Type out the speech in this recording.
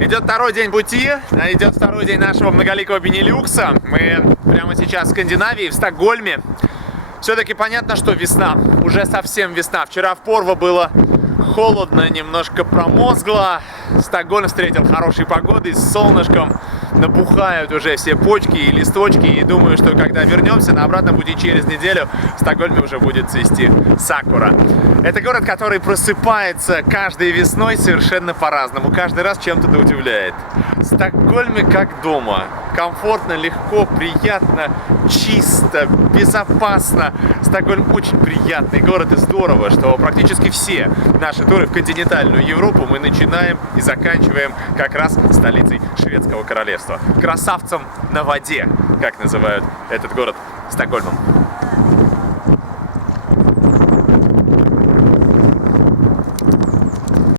Идет второй день пути, идет второй день нашего многоликого Бенилюкса. Мы прямо сейчас в Скандинавии, в Стокгольме. Все-таки понятно, что весна, уже совсем весна. Вчера в Порво было холодно, немножко промозгло. Стокгольм встретил хорошей погодой, с солнышком. Набухают уже все почки и листочки. И думаю, что когда вернемся на обратном пути через неделю, в Стокгольме уже будет цвести сакура. Это город, который просыпается каждой весной совершенно по-разному. Каждый раз чем-то удивляет. В Стокгольме как дома. Комфортно, легко, приятно, чисто, безопасно. Стокгольм очень приятный город, и здорово, что практически все наши туры в континентальную Европу мы начинаем и заканчиваем как раз столицей шведского королевства. Красавцем на воде, как называют этот город, Стокгольмом.